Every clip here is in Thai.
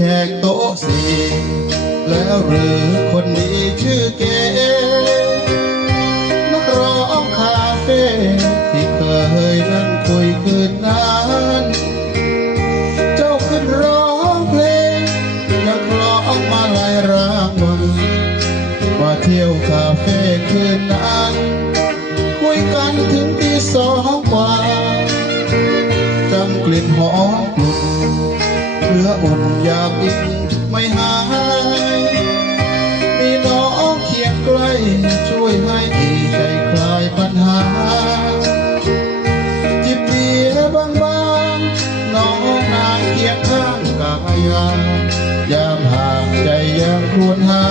แขกโต๊ะสี่แล้วหรือคนดีชื่อเก๋นักร้องคาเฟ่ที่เคยนั่งคุยคืนนั้นเจ้าขึ้นร้องเพลงนักร้องมาหลายรางวัลมาเที่ยวคาเฟ่คืนนั้นคุยกันถึงตีสองกว่าจำกลิ่นหอมกลุ่นเรืออุ่นยามอิงไม่หายมีน้องเคียงใกล้ช่วยให้ใจคลายปัญหาจิบเบียร์บางๆน้องนางเคียงข้างกายายามห่างใจยังควรหา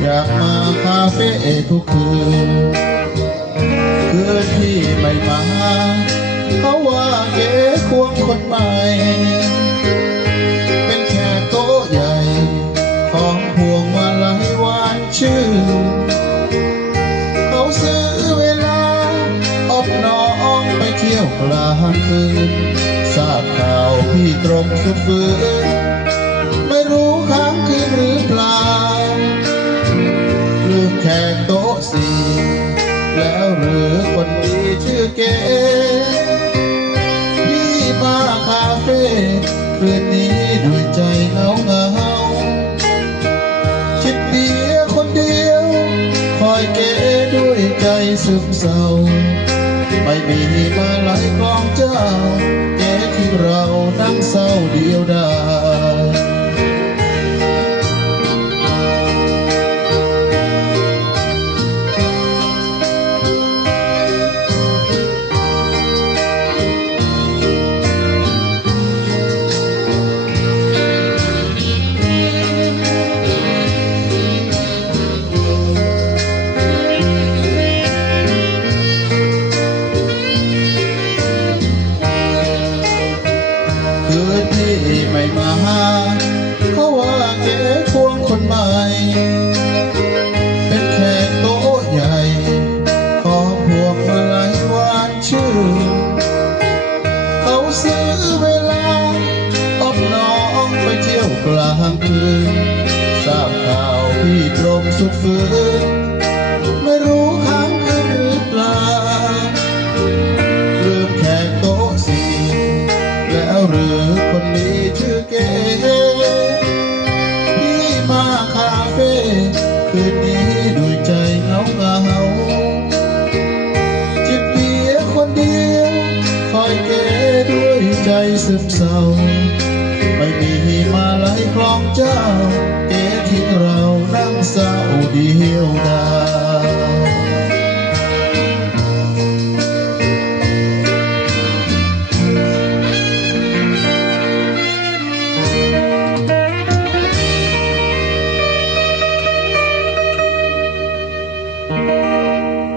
อยากมาคาเฟ่ทุกคืนคืนที่ไม่มาเขาว่าเก๋ควงคนใหม่เป็นแขกโต๊ะใหญ่ของพวงมาลัยหวานชื่อเขาซื้อเวลาอบน้องไปเที่ยวกลางคืนทราบข่าวพี่ตรงสุดฝืนไม่รู้ค้างคืนหรือเปล่าลืมแขกโต๊ะสี่แล้วหรือคนดีชื่อเก๋พี่มาคาเฟ่คืนนี้ด้วยใจเหงาคิดเดียวคนเดียวคอยเก๋ด้วยใจซึมเศร้าไม่มีมาหลายกลองเจ้าเก๋ที่เรานั่งเศร้าเดียวดายคืนที่ไม่มาเขาว่าเก๋ควงคนใหม่เป็นแขกโต๊ะใหญ่ขอพวงมาลัยหวานชื่อเขาซื้อเวลาอบน้องไปเที่ยวกลางคืนทราบข่าวพี่ตรงสุดฝืนไม่รู้ค้างคืนหรือเปล่าลืมแขกโต๊ะสี่แล้วหรือคนนี้ชื่อเก๋พี่มาคาเฟ่คืนนี้ด้วยใจเหงาจิบเบียร์คนเดียวคอยเก๋ด้วยใจซึมเศร้าไม่มีมาลัยคล้องเจ้าเก๋ทิ้งเรานั่งเศร้าเดียวดาย